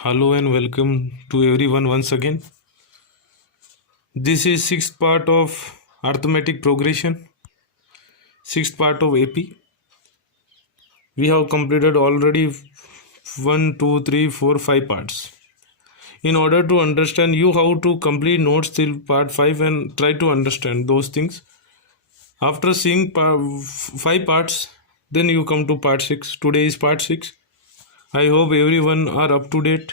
Hello and welcome to everyone once again. This is sixth part of arithmetic progression, sixth part of AP. We have completed already 1, 2, 3, 4, 5 parts. In order to understand you how to complete notes till part 5 and try to understand those things. After seeing 5 parts, then you come to part 6. Today is part 6. I hope everyone are up to date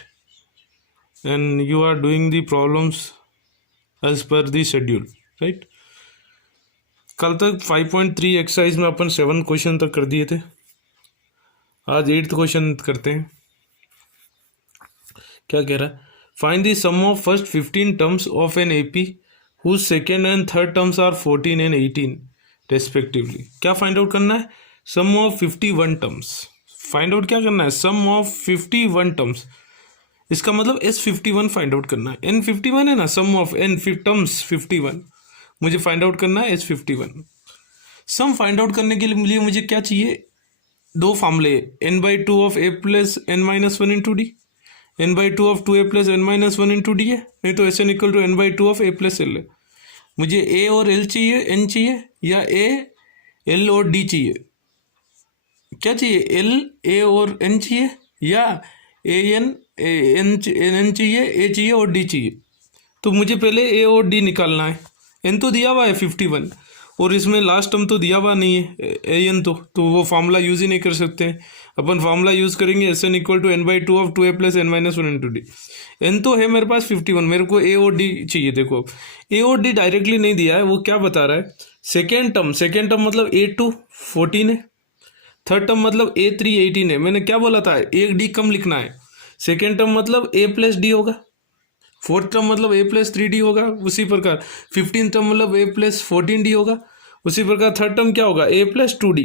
and you are doing the problems as per the schedule, right? कल तक 5.3 exercise में अपन 7 question तक कर दिए थे. आज 8th question करते हैं. क्या कह रहा है? Find the sum of first 15 terms of an AP whose second and third terms are 14 and 18 respectively. क्या फाइंड आउट करना है? Sum of 51 terms. Find out क्या करना है? Sum of 51 terms. इसका मतलब S51 फाइंड आउट करना है. N51 है ना, सम ऑफ N टर्म्स 51. मुझे फाइंड आउट करना है S51. सम फाइंड आउट करने के लिए मुझे क्या चाहिए? दो फॉर्मूले, n/2 of a plus n-1 into d, n/2 of 2a plus n-1 into d है. नहीं तो Sn equal to n/2 of a plus l है. मुझे a और l चाहिए, n चाहिए, या a l और d चाहिए. क्या चाहिए? l a और n चाहिए, या a n चाहिए, a चाहिए और d चाहिए. तो मुझे पहले a और d निकालना है. n तो दिया हुआ है 51 और इसमें लास्ट टर्म तो दिया हुआ नहीं है a n, तो वो फार्मूला यूज़ ही नहीं कर सकते हैं. अपन फार्मूला यूज़ करेंगे Sn equal to n/2 of 2a plus n-1 into d. n तो है मेरे पास 51, मेरे को a और d चाहिए. देखो a और d डायरेक्टली नहीं दिया है, वो क्या बता रहा है? सेकेंड टर्म मतलब a2 14 है, थर्ड टर्म मतलब a3 18 है. मैंने क्या बोला था? एक d कम लिखना है. सेकेंड टर्म मतलब a प्लस डी होगा, फोर्थ टर्म मतलब a प्लस 3d होगा. उसी प्रकार 15 टर्म मतलब a प्लस 14d होगा. उसी प्रकार थर्ड टर्म क्या होगा? a plus 2d.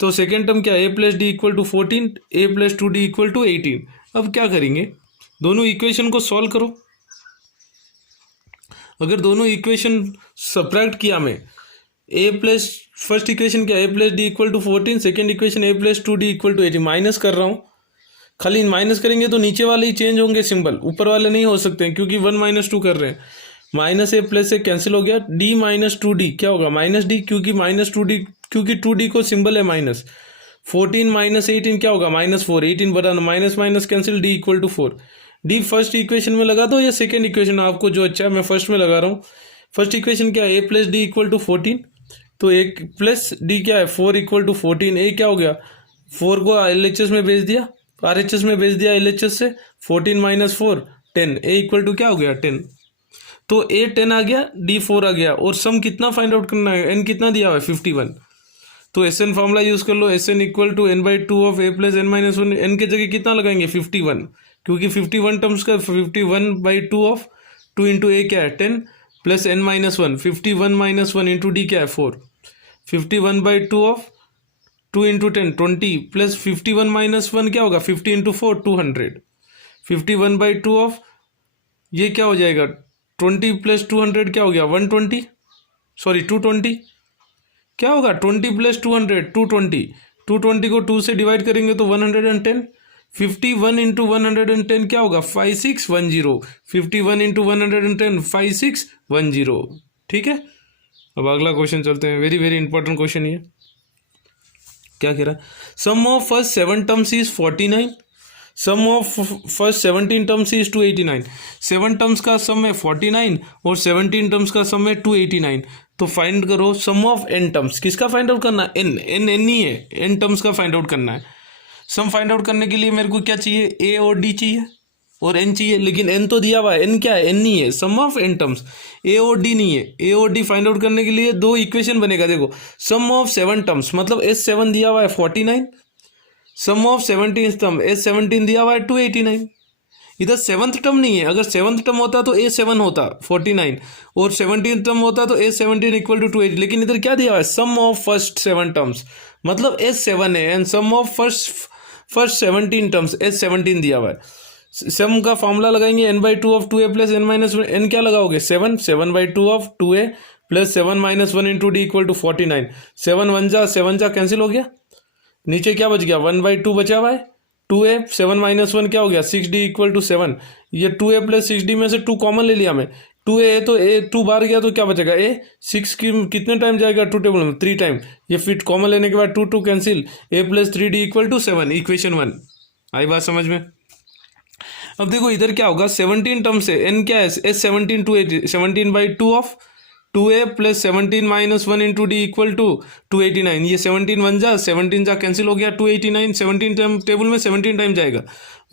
तो सेकेंड टर्म क्या? a plus d equal to 14, a plus 2d equal to 18. अब क्या करेंगे? दोनों इक्वेशन को सॉल्व करो. अगर दोनों इक्वेशन सब्ट्रैक्ट किया मैं, a प्लस फर्स्ट इक्वेशन क्या? a plus d equal to 14, second equation a plus 2d equal to 18. Minus कर रहा हूँ. खाली माइनस करेंगे तो नीचे वाले ही चेंज होंगे सिंबल, ऊपर वाले नहीं हो सकते हैं क्योंकि 1 - 2 कर रहे हैं. Minus a plus A cancel हो गया. d माइनस 2d क्या होगा? माइनस डी, क्योंकि माइनस 2d, क्योंकि 2d को सिंबल है माइनस. 14 माइनस 18 क्या होगा? -4. 18 बनाना, minus minus cancel, d equal to 4. d first equation में लगा दो या सेकेंड इक्वेशन, आपको जो अच्छा है. मैं फर्स्ट में लगा रहा हूँ. फर्स्ट इक्वेशन क्या है? a plus d equal to 14. तो एक प्लस डी क्या है? 4 इक्वल टू 14. ए क्या हो गया? 4 को LHS में भेज दिया, RHS में भेज दिया LHS से. 14 माइनस 4 10. ए इक्वल टू क्या हो गया? 10. तो a 10 आ गया, d 4 आ गया. और सम कितना फाइंड आउट करना है? n कितना दिया हुआ है? 51. तो Sn फॉर्मूला यूज कर लो. Sn equal to n/2 of a plus n-1. n के जगह कितना लगाएंगे? 51, क्योंकि 51 टर्म्स का 51/2 ऑफ 2 इंटू a क्या है? 10 प्लस n-1. 51 - 1 इंटू d क्या है? 4. 51/2 ऑफ 2 इंटू 10 20 प्लस 51 - 1 क्या होगा? 50 इंटू 4 200. 51/2 ऑफ ये क्या हो जाएगा? 20 प्लस 200 क्या हो गया? 120, सॉरी 220. क्या होगा? 20 प्लस 200 220. 220 को 2 से डिवाइड करेंगे तो 110. 51 इंटू 110 क्या होगा? 5610. 51 इंटू 110 5610. ठीक है. अब अगला क्वेश्चन चलते हैं. वेरी वेरी इंपॉर्टेंट क्वेश्चन ये. क्या कह रहा है? Sum of first 7 terms is 49, sum of first 17 terms is 289. 7 terms का सम है 49 और 17 टर्म्स का सम है 289. तो फाइंड करो सम ऑफ n टर्म्स. किसका फाइंड आउट करना है? n ही है, n टर्म्स का फाइंड आउट करना है. सम फाइंड आउट करने के लिए मेरे को क्या चाहिए? a और d चाहिए और n चाहिए, लेकिन n तो दिया हुआ है. n क्या है? n नहीं है. Sum of n terms, a और d नहीं है. a और d फाइंड आउट करने के लिए दो इक्वेशन बनेगा. देखो सम ऑफ 7 टर्म्स मतलब S7 दिया हुआ है 49, सम ऑफ 17 टर्म S17 दिया हुआ है 289. इधर 7th टर्म नहीं है. अगर 7th टर्म होता तो A7 होता 49 और 17th टर्म होता तो A17 इक्वल टू 280. लेकिन इधर क्या दिया हुआ है? सम ऑफ फर्स्ट 7 टर्म्स मतलब S7 है, and sum of first 17 terms S17 दिया हुआ है. सम का फॉर्मूला लगाएंगे n/2 of 2a plus n-1. n क्या लगाओगे? 7/2 of 2a plus 7 - 1 into D equal to 49. 7 1 जा कैंसिल हो गया. नीचे क्या बच गया? 1/2 बचा हुआ है. 2a 7 माइनस 1 क्या हो गया 6d इक्वल टू 7। ये 2a प्लस 6d में से 2 कॉमन ले लिया मैं, 2a है तो a 2 बार गया तो क्या बचेगा a, 6 की कितने टाइम जाएगा 2 टेबल में 3 टाइम, ये फिर कॉमन लेने के बाद 2 cancel, a plus 3d equal to 7, equation 1। आई बात समझ में। अब देखो इधर क्या होगा 17 टर्म से n क्या है s 17 to 17 by 2 of 2a plus 17 minus 1 into D equal to 289। ये 17 1 जा 17 जा कैंसिल हो गया 289, 17 टाइम टेबल में 17 टाइम जाएगा,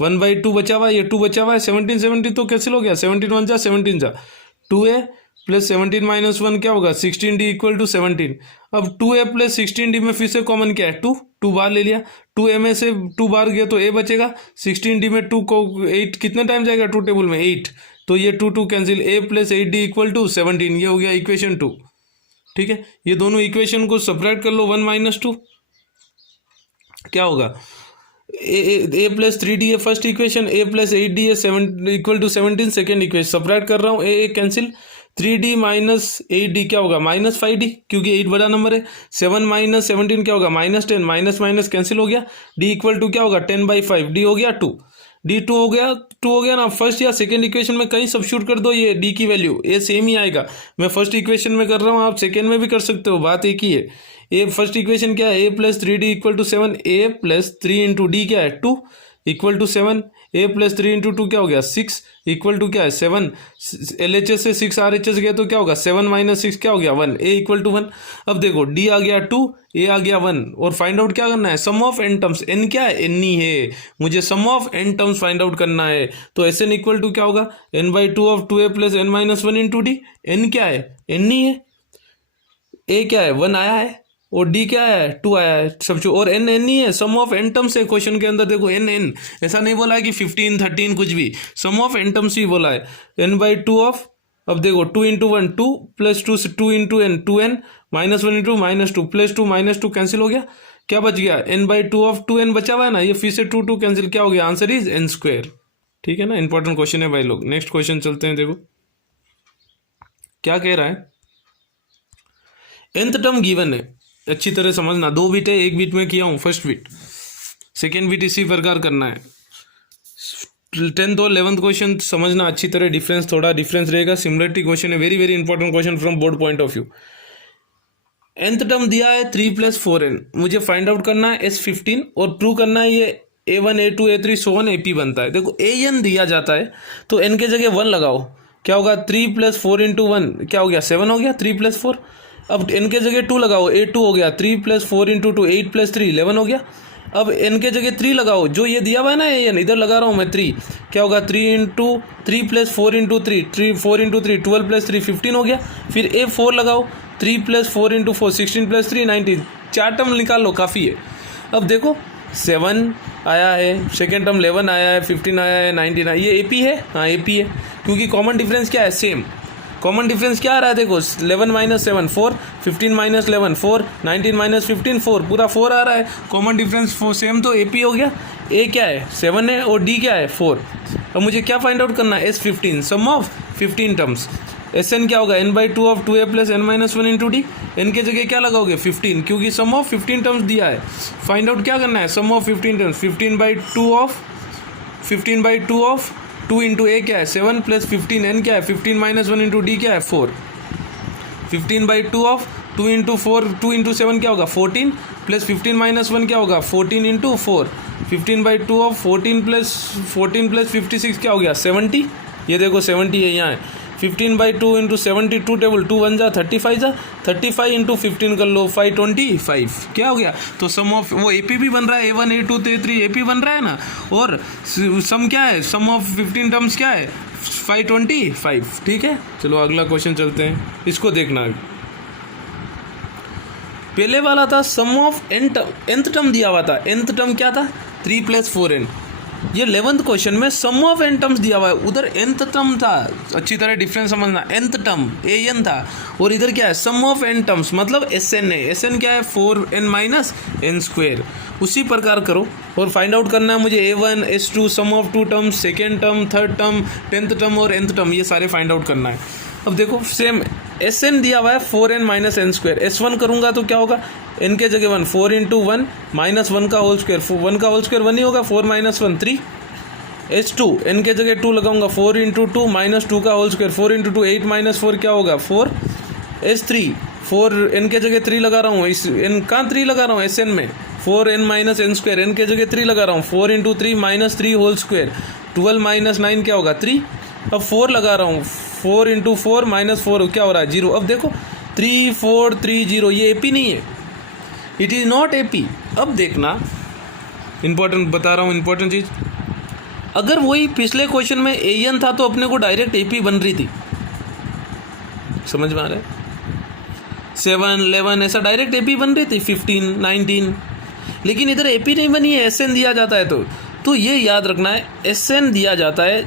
1 बाई 2 बचा हुआ है, ये 2 बचा हुआ है, 17 17 तो कैंसिल हो गया, 17 1 जा 17 जा, 2a प्लस 17 माइनस 1 क्या होगा 16d इक्वल टू 17। अब 2a प्लस 16d में फिर से कॉमन क्या है 2 बार ले लिया, 2a में से 2 बार गया तो a बचेगा, 16d में 2 को 8 कितने टाइम जाएगा 2 टेबल में 8, तो ये 2 cancel, a plus 8d equal to 17, ये हो गया इक्वेशन 2। ठीक है, ये दोनों इक्वेशन को सब्ट्रैक्ट कर लो 1 माइनस 2 क्या होगा a प्लस 3d है first equation, a plus 8d है 7 equal to 17 second equation, subtract कर रहा हूँ a cancel, 3d minus 8d क्या होगा माइनस 5d क्योंकि 8 बड़ा नंबर है, 7 माइनस 17 क्या होगा माइनस 10, माइनस माइनस कैंसिल हो गया, d इक्वल टू क्या होगा 10 बाई 5, d हो गया 2, d 2 हो गया ना। फर्स्ट या सेकेंड इक्वेशन में कहीं सब्स्टिट्यूट कर दो, ये d की वैल्यू ये सेम ही आएगा, मैं फर्स्ट इक्वेशन में कर रहा हूँ, आप सेकेंड में भी कर सकते हो, बात एक ही है। ए फर्स्ट इक्वेशन क्या है a plus 3d equal to 7, a plus 3 into D क्या है 2 equal to 7, a plus 3 into 2 क्या हो गया 6 इक्वल टू क्या है 7, LHS से 6 RHS गया तो क्या होगा 7 माइनस 6 क्या हो गया 1, a इक्वल टू 1। अब देखो d आ गया 2, a आ गया 1, और फाइंड आउट क्या करना है sum of n terms, n क्या है n ही है, मुझे sum of n terms find out करना है, तो Sn इक्वल टू क्या होगा n by 2 of 2a plus n minus 1 into d, n क्या है n ही है, a क्या है 1 आया है और d क्या है 2 आया है सब, और n n ही है, सम ऑफ n टर्म्स है क्वेश्चन के अंदर, देखो n n ऐसा नहीं बोला है कि 15 13 कुछ भी, सम ऑफ n टर्म्स ही बोला है, n बाई 2 ऑफ, अब देखो 2 इंटू 1 2 प्लस 2 से 2 into n 2n minus 1 into minus 2 plus 2 minus 2 cancel हो गया, क्या बच गया n बाई 2 ऑफ 2n बचा हुआ है ना, ये फिर से 2 कैंसिल, क्या हो गया आंसर इज n स्क्वायर। ठीक है ना, इंपॉर्टेंट क्वेश्चन है भाई लोग। नेक्स्ट क्वेश्चन चलते हैं, देखो क्या कह रहा है, nth टर्म गिवन है, अच्छी तरह समझना, 2 बिट है, 1 बिट में किया हूँ फर्स्ट बिट, सेकेंड बिट इसी प्रकार करना है। 10th और 11th क्वेश्चन समझना अच्छी तरह, डिफरेंस थोड़ा डिफरेंस रहेगा, सिमिलरिटी क्वेश्चन है, very very important question from board point of view. nth term दिया है 3 प्लस 4n, मुझे फाइंड आउट करना है S15 और प्रूव करना है ये A1 A2 A3 so on AP बनता है। देखो an दिया जाता है तो n के जगह 1 लगाओ, क्या होगा 3 प्लस 4 इंटू 1 क्या हो गया 7 हो गया, 3 प्लस 4, अब n के जगह 2 लगाओ, A2 हो गया 3 प्लस 4 इंटू 2 8 प्लस 3 11 हो गया, अब n के जगह 3 लगाओ, जो ये दिया हुआ है ना an इधर लगा रहा हूँ मैं 3, क्या होगा 3 into 3 plus 4 into 3 4 into 3 12 plus 3 15 हो गया, फिर A4 लगाओ 3 प्लस 4 इंटू 4 16 प्लस 3 19, 4 टर्म निकाल लो काफ़ी है। अब देखो 7 आया है, सेकेंड टर्म 11 आया है, 15 आया है, 19 आया, ये AP है, हाँ AP है, क्योंकि कॉमन डिफरेंस क्या है सेम, कॉमन डिफरेंस क्या आ रहा है देखो 11 माइनस 7 4, 15 माइनस 11 4, 19 माइनस 15 4, पूरा 4 आ रहा है, कॉमन डिफरेंस 4 सेम, तो AP हो गया, A क्या है 7 है और D क्या है 4। अब मुझे क्या फाइंड आउट करना है S15, some of 15 terms, Sn क्या होगा n by 2 of 2a plus n minus 1 into d, n के जगह क्या लगाओगे 15, क्योंकि सम ऑफ 15 टर्म्स दिया है, फाइंड आउट क्या करना है sum of 15 terms, 15 by 2 of 2 into a क्या है 7 प्लस 15 n क्या है 15 माइनस 1 इंटू डी क्या है 4, 15 बाई 2 ऑफ 2 इंटू 4 2 इंटू 7 क्या होगा 14 प्लस 15 माइनस 1 क्या होगा 14 इंटू 4, 15 बाई 2 ऑफ 14 प्लस 56 क्या हो गया 70, ये देखो 70 है यहाँ है, 15 बाई 2 इंटू 72 टेबल 2 1 जा 35 जा 35 इंटू 15 कर लो 525, क्या हो गया, तो सम ऑफ वो AP भी बन रहा है A1 A2 A3 AP बन रहा है ना, और सम क्या है सम ऑफ 15 टर्म्स क्या है 525। ठीक है, चलो अगला क्वेश्चन चलते हैं, इसको देखना। पहले वाला था सम ऑफ nth टर्म दिया हुआ था, nth टर्म क्या था 3 प्लस 4n, ये 11th क्वेश्चन में सम ऑफ n टर्म्स दिया हुआ है, उधर nth टर्म था, अच्छी तरह डिफरेंस समझना, nth टर्म an था और इधर क्या है सम ऑफ n टर्म्स मतलब Sn है, Sn क्या है 4n माइनस n स्क्वायर, उसी प्रकार करो और फाइंड आउट करना है मुझे A1 S2 sum of 2 terms, second term, third term, 10th term और nth टर्म, ये सारे फाइंड आउट करना है। अब देखो सेम एस एन दिया हुआ है 4n minus N square, S1 करूँगा तो क्या होगा, n के जगह 1, 4 इंटू 1 माइनस 1 का होल स्क्वायर, 1 का होल स्क्वायर 1 ही होगा, 4 माइनस 1 3। S2 n के जगह 2 लगाऊंगा, 4 इंटू 2 माइनस 2 का होल स्क्वायर, 4 इंटू 2 8 माइनस 4 क्या होगा 4। S3 4 n के जगह 3 लगा रहा हूँ, इस n कहाँ 3 लगा रहा हूँ Sn में, 4n minus N square, n के जगह 3 लगा रहा हूँ, 4 into 3 minus 3 whole square, 12 minus 9 क्या होगा 3। अब 4 लगा रहा हूँ, 4 इंटू 4 माइनस 4 क्या हो रहा है 0। अब देखो 3 4 3 0, ये AP नहीं है, इट इज़ नॉट AP। अब देखना इंपॉर्टेंट बता रहा हूँ, इंपॉर्टेंट चीज़, अगर वही पिछले क्वेश्चन में AN था तो अपने को डायरेक्ट AP बन रही थी, समझ में आ रहा है, 7 11 ऐसा डायरेक्ट AP बन रही थी, 15 19, लेकिन इधर AP नहीं बनी है, SN दिया जाता है। तो ये याद रखना है, SN दिया जाता है,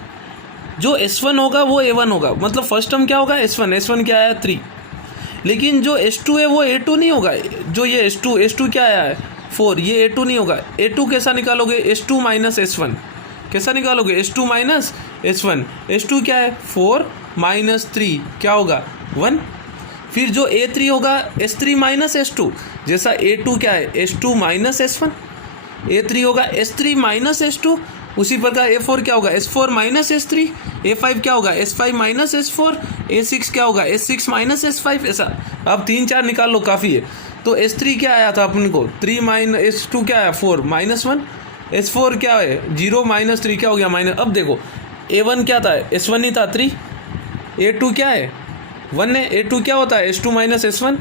जो S1 होगा वो A1 होगा, मतलब फर्स्ट टर्म क्या होगा S1 क्या आया 3, लेकिन जो S2 है वो A2 नहीं होगा, जो ये S2 क्या आया है 4, ये A2 नहीं होगा। A2 कैसा निकालोगे, S2 माइनस S1, कैसा निकालोगे S2 माइनस S1, S2 क्या है 4 माइनस 3 क्या होगा 1। फिर जो A3 होगा S3 माइनस S2, जैसा A2 क्या है S2 माइनस S1, A3 होगा S3 माइनस S2, उसी प्रकार A4 क्या होगा S4 माइनस S3, A5 क्या होगा S5 माइनस S4, A6 क्या होगा S6 माइनस S5, ऐसा आप 3 4 निकाल लो, काफ़ी है। तो S3 क्या आया था अपन को 3 माइनस S2 क्या आया 4 माइनस 1, S4 क्या है 0 माइनस 3 क्या हो गया माइनस। अब देखो A1 क्या था S1 ही था 3, A2 क्या है 1 है, A2 क्या होता है S2 माइनस S1,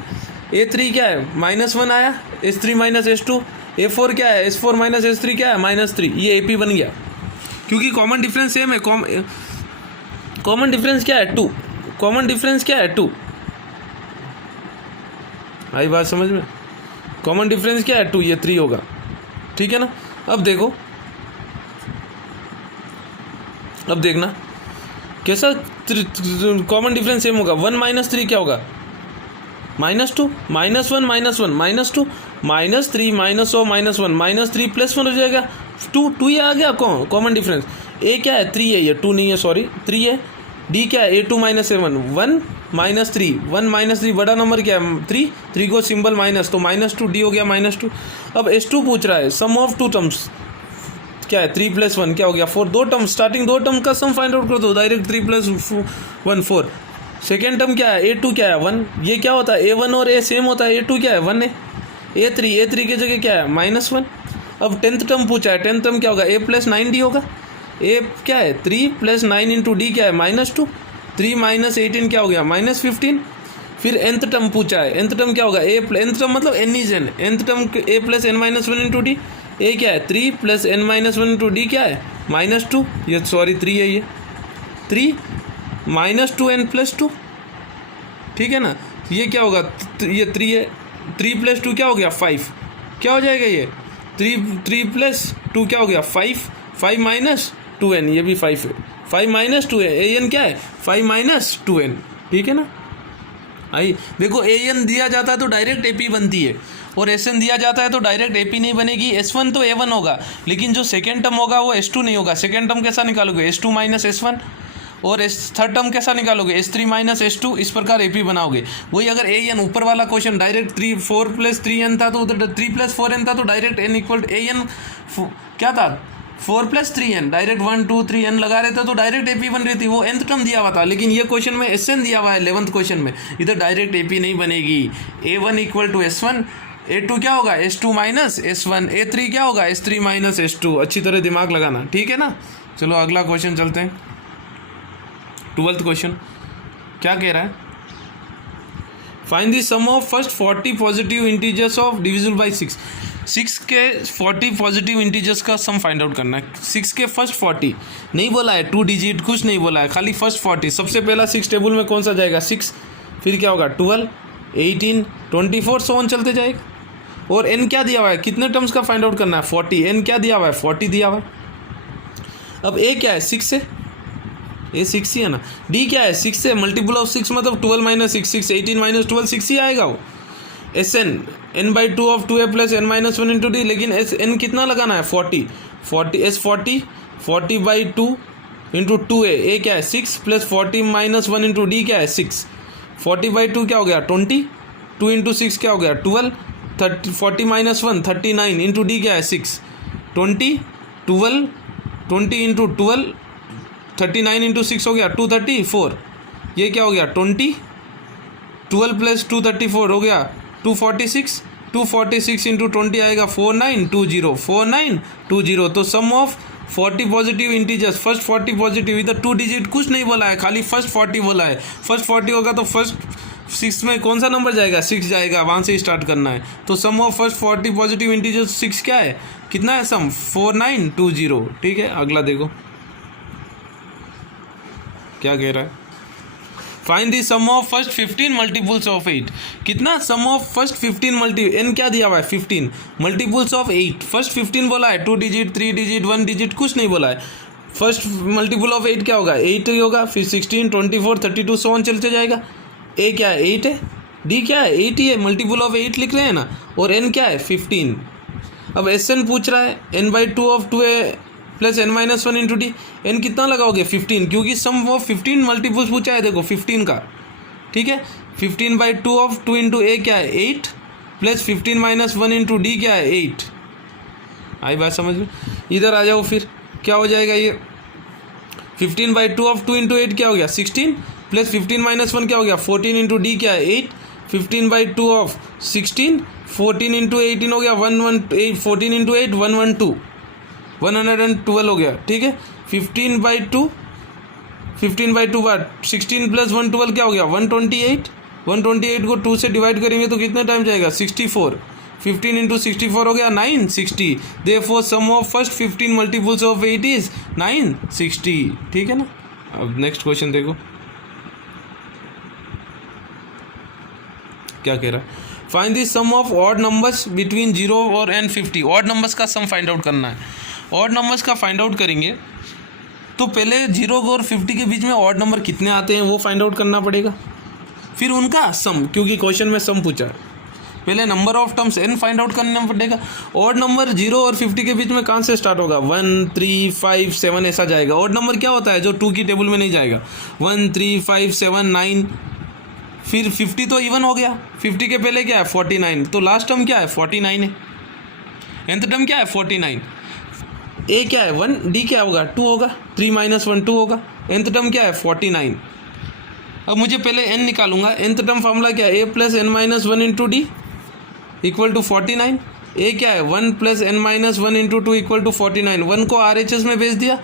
A3 क्या है माइनस 1 आया, S3 माइनस S2, A4 क्या है S4 माइनस S3 क्या है माइनस 3, ये AP बन गया, क्योंकि कॉमन डिफरेंस सेम है। कॉमन डिफरेंस क्या है 2, कॉमन डिफरेंस क्या है 2, आई बात समझ में, कॉमन डिफरेंस क्या है 2, ये 3 होगा, ठीक है ना। अब देखो, अब देखना कैसा कॉमन डिफरेंस सेम होगा, 1 माइनस 3 क्या होगा minus 2, minus 1 minus 1 minus 2 minus 3 minus minus 1 minus 3 plus 1 हो जाएगा 2 ये आ गया कॉमन डिफरेंस। A क्या है 3 है, ये 2 नहीं है सॉरी 3 है। D क्या है A2 minus A1 1 minus 3 1 minus 3 बड़ा नंबर क्या है 3 को सिंबल माइनस, तो माइनस 2 D हो गया माइनस 2। अब S2 पूछ रहा है सम ऑफ 2 टर्म्स क्या है 3 प्लस 1 क्या हो गया 4, 2 टर्म स्टार्टिंग 2 टर्म का सम फाइंड आउट कर दो डायरेक्ट, 3 प्लस 1 4। सेकेंड टर्म क्या है A2 क्या है 1, ये क्या होता है A1 और A सेम होता है, A2 क्या है 1 है, A3 की जगह क्या है माइनस 1। अब 10th टर्म पूछा है, 10th टर्म क्या होगा A प्लस 9D होगा, A क्या है 3 प्लस 9 इंटू D क्या है माइनस 2, 3 माइनस 18 क्या हो गया माइनस 15। फिर nth टर्म पूछा है, nth टर्म क्या होगा nth टर्म मतलब n is n, nth term A plus n minus 1 into D, A क्या है 3 plus n minus 1 into D क्या है माइनस 2, ये सॉरी 3 है, ये 3 माइनस 2n प्लस 2, ठीक है ना। ये क्या होगा ये 3 है, 3 प्लस 2 क्या हो गया 5, क्या हो जाएगा ये 3 प्लस 2 क्या हो गया 5 माइनस 2n, ये भी 5 है, 5 माइनस 2 है, an क्या है 5 माइनस 2n, ठीक है ना। आई देखो an दिया जाता है तो डायरेक्ट AP बनती है, और SN दिया जाता है तो डायरेक्ट AP नहीं बनेगी। S1 तो A1 होगा, लेकिन जो सेकेंड टर्म होगा वो S2 नहीं होगा। सेकेंड टर्म कैसा निकालोगे S2 माइनस S1, और थर्ड टर्म कैसा निकालोगे S3 माइनस S2, इस प्रकार AP बनाओगे। वही अगर AN ऊपर वाला क्वेश्चन डायरेक्ट 4 प्लस 3n था तो उधर 3 प्लस 4n था तो डायरेक्ट n इक्वल AN क्या था 4 प्लस 3n, डायरेक्ट 1 2 3n लगा रहे थे तो डायरेक्ट AP बन रही थी, वो nth टर्म दिया हुआ था। लेकिन ये क्वेश्चन में SN दिया हुआ है 11th क्वेश्चन में, इधर डायरेक्ट AP नहीं बनेगी। A1 equal to S1, A2 क्या होगा S2 माइनस S1, A3 क्या होगा S3 माइनस S2। अच्छी तरह दिमाग लगाना, ठीक है ना। चलो अगला क्वेश्चन चलते हैं। 12th क्वेश्चन क्या कह रहा है, find the sum of first 40 positive integers of divisible by 6 के 40 पॉजिटिव इंटीजर्स का सम फाइंड आउट करना है। 6 के फर्स्ट 40 नहीं बोला है, 2 डिजिट कुछ नहीं बोला है, खाली फर्स्ट 40। सबसे पहला 6 टेबल में कौन सा जाएगा 6, फिर क्या होगा 12 18 24 सो ऑन चलते जाएगा। और n क्या दिया हुआ है, कितने टर्म्स का फाइंड आउट करना है 40, n क्या दिया हुआ है 40 दिया हुआ है। अब a क्या है 6 है, ए 6 ही है ना। d क्या है 6 है, मल्टीपल ऑफ 6 मतलब 12 माइनस 6 6 18 माइनस 12 6 ही आएगा वो। Sn n/2 of 2a plus n minus 1 into D, लेकिन n कितना लगाना है 40 S 40/2 इंटू 2a, a क्या है 6 प्लस 40 माइनस 1 इंटू डी क्या है 6 40/2 क्या हो गया 20, 2 इंटू 6 क्या हो गया 12, 40 माइनस 1 39 इंटू डी क्या है 6, 20 12 20 इंटू 12 39 इंटू 6 हो गया 234, ये क्या हो गया 20, 12 प्लस 234 हो गया 246, 246 इंटू 20 आएगा 4920, 4920। तो sum of 40 positive integers, first 40 positive, इधर 2 डिजिट कुछ नहीं बोला है, खाली फर्स्ट 40 बोला है। फर्स्ट 40 होगा तो फर्स्ट 6 में कौन सा नंबर जाएगा 6 जाएगा, वहाँ से स्टार्ट करना है। तो sum of first 40 positive integers 6 क्या है, कितना है सम 4920। ठीक है, अगला देखो क्या कह रहा है। Find the sum of first 15 multiples of 8। कितना sum of first 15 multi, N क्या दिया हुआ है 15 मल्टीपल्स ऑफ 8। फर्स्ट 15 बोला है, 2 डिजिट 3 डिजिट 1 डिजिट कुछ नहीं बोला है। फर्स्ट मल्टीपल ऑफ 8 क्या होगा 8 ही होगा, फिर 16 24 32 सो ऑन चलते जाएगा। ए क्या है 8 है, डी क्या है 8 ही है, मल्टीपल ऑफ 8 लिख रहे हैं ना, और एन क्या है 15। अब एस एन पूछ रहा है n/2 of 2a plus n-1 into D, N कितना लगाओगे 15, क्योंकि सम ऑफ 15 मल्टीपल्स पूछा है देखो 15 का। ठीक है, 15/2 ऑफ 2 इंटू ए क्या है 8 प्लस 15 - 1 इंटू डी क्या है 8। आई बात समझ में, इधर आ जाओ, फिर क्या हो जाएगा ये 15/2 ऑफ 2 इंटू 8 क्या हो गया 16 प्लस 15 - 1 क्या हो गया 14 इंटू डी क्या है 8। 15/2 ऑफ 16 14 इंटू 18 हो गया 118, 14 इंटू 8 112 112 हो गया। ठीक है, 15/2 बार 16 प्लस 112 क्या हो गया 128। 128 को 2 से डिवाइड करेंगे तो कितना टाइम जाएगा 64। 15 इंटू 64 हो गया 960। Therefore sum of first 15 multiples of 8 is 960। ठीक है ना। अब नेक्स्ट क्वेश्चन देखो क्या कह रहा है। Find the sum of odd numbers between 0 और n 50। ऑड नंबर्स का सम फाइंड आउट करना है। ऑड नंबर्स का फाइंड आउट करेंगे तो पहले 0 और 50 के बीच में ऑड नंबर कितने आते हैं वो फाइंड आउट करना पड़ेगा, फिर उनका सम, क्योंकि क्वेश्चन में सम पूछा है। पहले number of terms n find out करना पड़ेगा। ऑड नंबर 0 और 50 के बीच में कहाँ से स्टार्ट होगा 1 3 5 7 ऐसा जाएगा। ऑड नंबर क्या होता है जो 2 की टेबल में नहीं जाएगा 1 3 5 7 9। फिर 50 तो इवन हो गया, 50 के पहले क्या है 49, तो लास्ट टर्म क्या है 49 है, nth टर्म क्या है 49। ए क्या है 1, डी क्या होगा 2 होगा, 3 - 1 2 होगा, nth टर्म क्या है 49। अब मुझे पहले n निकालूंगा, nth टर्म फॉर्मूला क्या है a plus n - 1 into D equal to 49। A क्या है 1 plus n - 1 into 2 equal to 49। 1 को RHS में भेज दिया,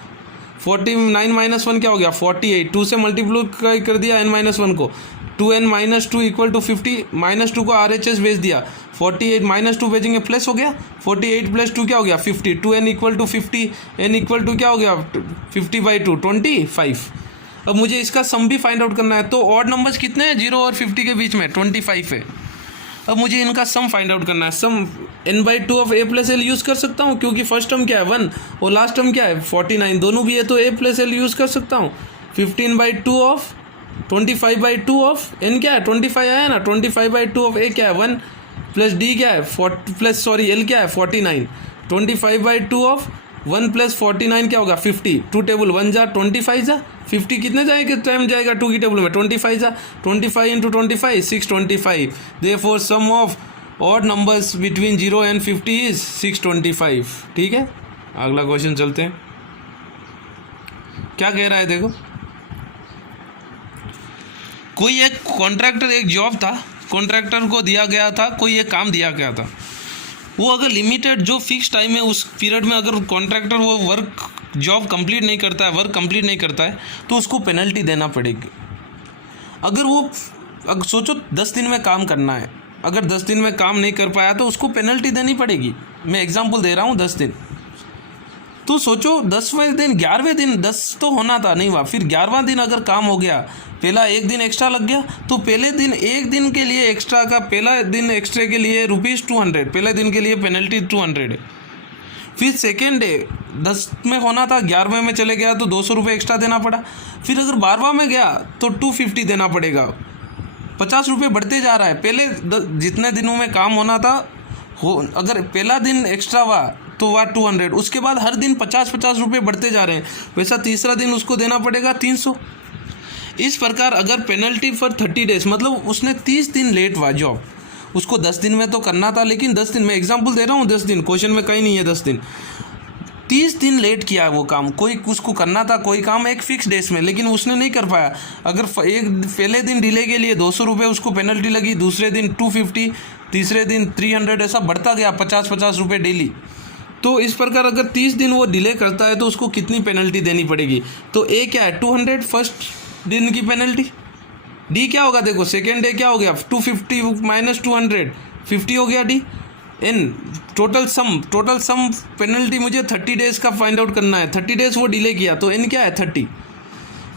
49 - 1 क्या हो गया 48। 2 से मल्टीप्लाई कर दिया n - 1 को, 2n - 2 इक्वल टू 50। -2 को RHS भेज दिया, 48 - 2 भेजेंगे प्लस हो गया, 48 प्लस 2 क्या हो गया 50। 2n equal to 50, n equal to क्या हो गया 50/2 25। अब मुझे इसका सम भी फाइंड आउट करना है। तो ऑड नंबर्स कितने हैं 0 और 50 के बीच में 25 है। अब मुझे इनका सम फाइंड आउट करना है। सम n/2 of a plus L use कर सकता हूँ, क्योंकि फर्स्ट टर्म क्या है 1 और लास्ट टर्म क्या है 49, दोनों भी है तो a प्लस एल यूज़ कर सकता हूँ। 15/2 ऑफ 25/2 ऑफ n क्या है 25 आया ना, 25/2 ऑफ a क्या है 1 प्लस डी क्या है एल क्या है 49। 25/2 ऑफ 1 प्लस 49 क्या होगा 50। 2 टेबल 1 जा 25 जा 50 कितने जाएगा टाइम जाएगा 2 की टेबल में 25 जा 25 into 25 625। Therefore sum of odd numbers between 0 and 50 is 625। ठीक है, अगला क्वेश्चन चलते हैं। क्या कह रहा है देखो, कोई एक कॉन्ट्रैक्टर, एक जॉब था, कॉन्ट्रैक्टर को दिया गया था, कोई एक काम दिया गया था। वो अगर लिमिटेड जो फिक्स टाइम है उस पीरियड में अगर कॉन्ट्रैक्टर वो जॉब कंप्लीट नहीं करता है, वर्क कंप्लीट नहीं करता है, तो उसको पेनल्टी देना पड़ेगी। अगर सोचो 10 दिन में काम करना है, अगर 10 दिन में काम नहीं कर पाया तो उसको पेनल्टी देनी पड़ेगी। मैं एग्जांपल दे रहा हूँ 10 दिन। तो सोचो 10वें दिन 11वें दिन 10 तो होना था, नहीं हुआ, फिर 11वां दिन अगर काम हो गया, पहला एक दिन एक्स्ट्रा लग गया, तो पहले दिन एक दिन के लिए एक्स्ट्रा का, पहला दिन एक्स्ट्रा के लिए ₹200, पहले दिन के लिए पेनल्टी 200 है। फिर सेकेंड डे 10 में होना था, 11वें में चले गया तो ₹200 एक्स्ट्रा देना पड़ा। फिर अगर 12वां में गया तो 250 देना पड़ेगा, ₹50 बढ़ते जा रहा है। पहले जितने दिनों में काम होना था अगर पहला दिन एक्स्ट्रा हुआ तो वह 200, उसके बाद हर दिन ₹50 बढ़ते जा रहे हैं। वैसा तीसरा दिन उसको देना पड़ेगा 300। इस प्रकार अगर पेनल्टी फॉर 30 डेज मतलब उसने 30 दिन लेट हुआ जॉब, उसको 10 दिन में तो करना था, लेकिन 10 दिन में एग्जाम्पल दे रहा हूँ, 10 दिन क्वेश्चन में कहीं नहीं है 10 दिन, 30 दिन लेट किया वो काम, कोई उसको करना था कोई काम एक फिक्स डेज में, लेकिन उसने नहीं कर पाया। अगर एक पहले दिन डिले के लिए 200 रुपये उसको पेनल्टी लगी, दूसरे दिन 250, तीसरे दिन 300, ऐसा बढ़ता गया 50-50 रुपये डेली। तो इस प्रकार अगर 30 दिन वो डिले करता है तो उसको कितनी पेनल्टी देनी पड़ेगी? तो ए क्या है 200 फर्स्ट दिन की पेनल्टी, डी क्या होगा देखो सेकेंड डे क्या हो गया 250 माइनस 200 50 हो गया D, N total sum penalty मुझे 30 डेज का फाइंड आउट करना है, 30 डेज वो डिले किया तो एन क्या है 30,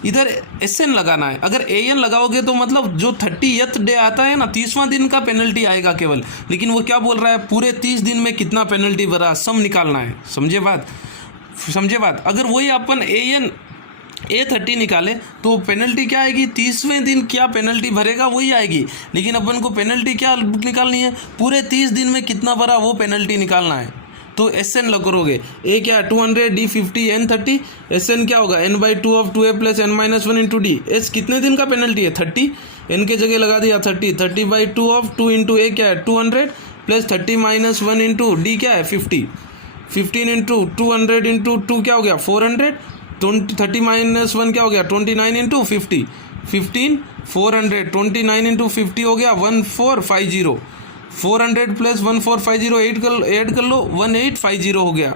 इधर एस एन लगाना है। अगर ए एन लगाओगे तो मतलब जो 30th डे आता है ना 30वां दिन का पेनल्टी आएगा केवल, लेकिन वो क्या बोल रहा है पूरे 30 दिन में कितना पेनल्टी भरा सम निकालना है। समझे बात। अगर वही अपन A30 निकाले तो पेनल्टी क्या आएगी 30वें दिन क्या पेनल्टी भरेगा वही आएगी, लेकिन अपन को पेनल्टी क्या निकालनी है पूरे 30 दिन में कितना भरा वो पेनल्टी निकालना है। तो एस एन करोगे, ए क्या 200 डी 50 एन 30, एस एन क्या होगा n/2 of 2a plus n-1 into D. S कितने दिन का पेनल्टी है 30, एन के जगह लगा दिया 30/2 ऑफ 2 इंटू ए क्या है 200 प्लस 30-1 इंटू डी क्या है 50, 15 इंटू 200 इंटू 2 क्या हो गया 400, 30-1 क्या हो गया 29 इंटू 50, 15 400 29 इंटू 50 हो गया 1450, 400 प्लस 1450 ऐड कर लो 1850 हो गया।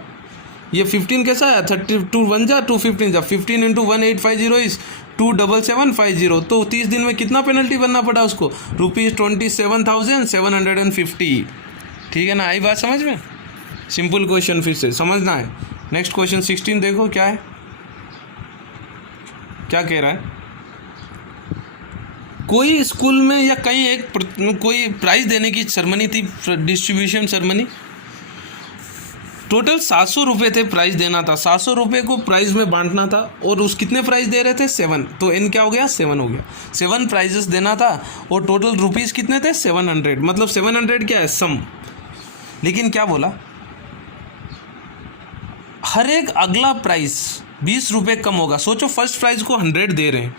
ये 15 कैसा है 32 1 जा 215 जा 15 इंटू 1850 इज 27750। तो 30 दिन में कितना पेनल्टी बनना पड़ा उसको ₹27,750। ठीक है ना, आई बात समझ में। सिंपल क्वेश्चन फिर से समझना है। नेक्स्ट क्वेश्चन 16 देखो क्या है, क्या कह रहा है। कोई स्कूल में या कहीं कोई प्राइज देने की सेरेमनी थी, डिस्ट्रीब्यूशन सेरेमनी। टोटल 700 रुपये थे प्राइज देना था, 700 रुपये को प्राइज में बांटना था और उस कितने प्राइज दे रहे थे 7, तो एन क्या हो गया 7 हो गया। 7 प्राइजेस देना था और टोटल रुपीज़ कितने थे 700, मतलब 700 क्या है सम। लेकिन क्या बोला हर एक अगला प्राइस 20 रुपये कम होगा। सोचो फर्स्ट प्राइज को 100 दे रहे हैं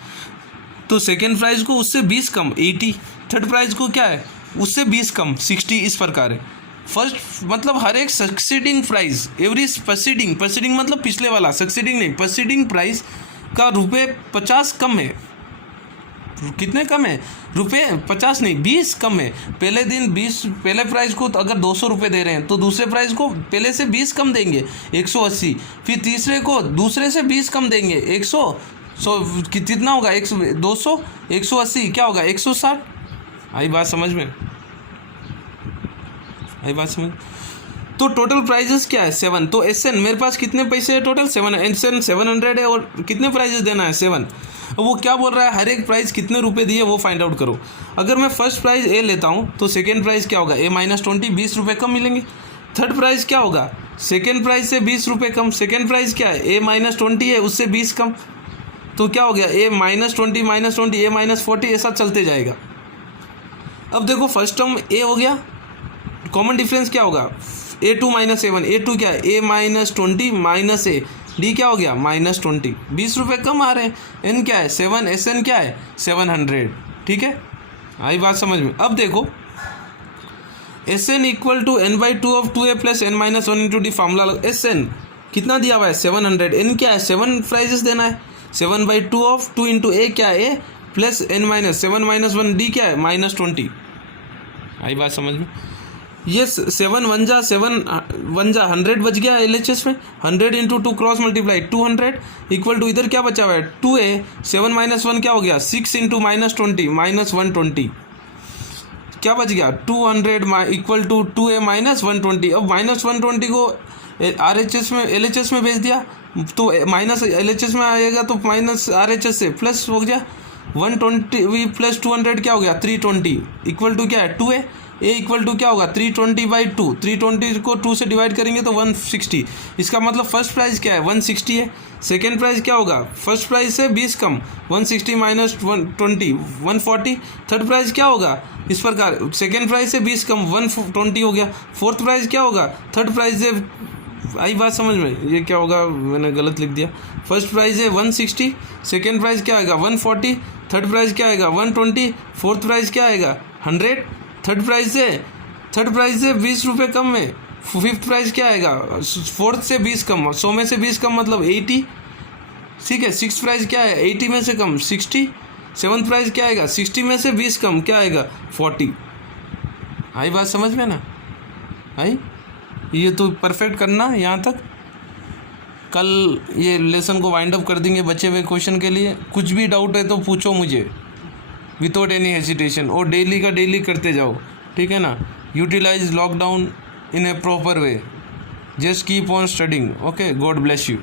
तो सेकेंड प्राइज को उससे 20 कम 80, थर्ड प्राइज को क्या है उससे 20 कम 60, इस प्रकार है। फर्स्ट मतलब हर एक सक्सीडिंग प्राइस एवरी प्रोसीडिंग मतलब पिछले वाला, सक्सीडिंग नहीं प्रोसीडिंग प्राइस का ₹50 कम है। कितने कम है ₹50 नहीं 20 कम है। पहले दिन 20 पहले प्राइस को तो अगर 200 रुपये दे रहे हैं तो दूसरे प्राइस को पहले से 20 कम देंगे 180, फिर तीसरे को दूसरे से 20 कम देंगे 100, कितना होगा 200 180 क्या होगा 160। आई बात समझ में, आई बात समझ। तो टोटल प्राइजेस क्या है 7, तो एस एन मेरे पास कितने पैसे है टोटल 7, एस एन 700 है और कितने प्राइजेस देना है 7। वो क्या बोल रहा है हर एक प्राइस कितने रुपए दिए वो फाइंड आउट करो। अगर मैं फर्स्ट प्राइस ए लेता हूँ तो सेकेंड प्राइस क्या होगा A-20 20 रुपये कम मिलेंगे। थर्ड प्राइस क्या होगा सेकेंड प्राइस से 20 रुपये कम, सेकेंड प्राइस क्या है A-20 है उससे 20 कम, तो क्या हो गया A-20 A-40 ऐसा चलते जाएगा। अब देखो फर्स्ट टर्म ए हो गया, कॉमन डिफरेंस क्या होगा A2 - A1, A2 क्या है A-20 माइनस ए, डी क्या हो गया -20, 20 रुपये कम आ रहे हैं। एन क्या है 7, एस एन क्या है 700। ठीक है, आई बात समझ में। अब देखो S N equal to n/2 of 2a plus n-1 into D formula. S N कितना दिया हुआ है 700, एन क्या है 7 प्राइजेस देना है 7/2 ऑफ 2 इंटू ए क्या है ए प्लस n-7 डी क्या है -20। आई बात समझ में। ये 7 1 जा 100 बच गया LHS में, 100 इंटू 2 क्रॉस मल्टीप्लाई 200 इक्वल टू इधर क्या बचा हुआ है 2a 7 - 1 क्या हो गया 6 इंटू -20 -120 क्या बच गया 200 इक्वल टू 2a -120। अब -120 को LHS में भेज दिया तो माइनस LHS में आएगा तो माइनस RHS से प्लस हो गया 120 प्लस 200 क्या हो गया 320 इक्वल टू क्या है 2a इक्वल टू क्या होगा 320/2, 320 को 2 से डिवाइड करेंगे तो 160। इसका मतलब फर्स्ट प्राइस क्या है 160 है। सेकेंड प्राइस क्या होगा फर्स्ट प्राइस से 20 कम 160 माइनस 120 140। थर्ड प्राइस क्या होगा इस प्रकार सेकेंड प्राइस से 20 कम 120 हो गया। फोर्थ प्राइस क्या होगा थर्ड प्राइस से आई बात समझ में? ये क्या होगा, मैंने गलत लिख दिया। फर्स्ट प्राइज़ है 160, सेकेंड प्राइज़ क्या आएगा 140, थर्ड प्राइज़ क्या आएगा 120, फोर्थ प्राइज़ क्या आएगा 100, थर्ड प्राइज़ है 20 रुपये कम है। फिफ्थ प्राइज़ क्या आएगा, फोर्थ से 20 कम, 100 में से 20 कम मतलब 80, ठीक है। सिक्स प्राइज़ क्या है 80 में से कम 60, सेवन्थ प्राइज़ क्या आएगा 60 में से 20 कम क्या आएगा 40। आई बात समझ में ना? आई, ये तो परफेक्ट करना यहाँ तक। कल ये लेसन को वाइंड अप कर देंगे बचे हुए क्वेश्चन के लिए। कुछ भी डाउट है तो पूछो मुझे विदाउट एनी हेजिटेशन, और डेली का डेली करते जाओ, ठीक है ना। Utilise lockdown in a proper way, just keep on studying, okay. God bless you.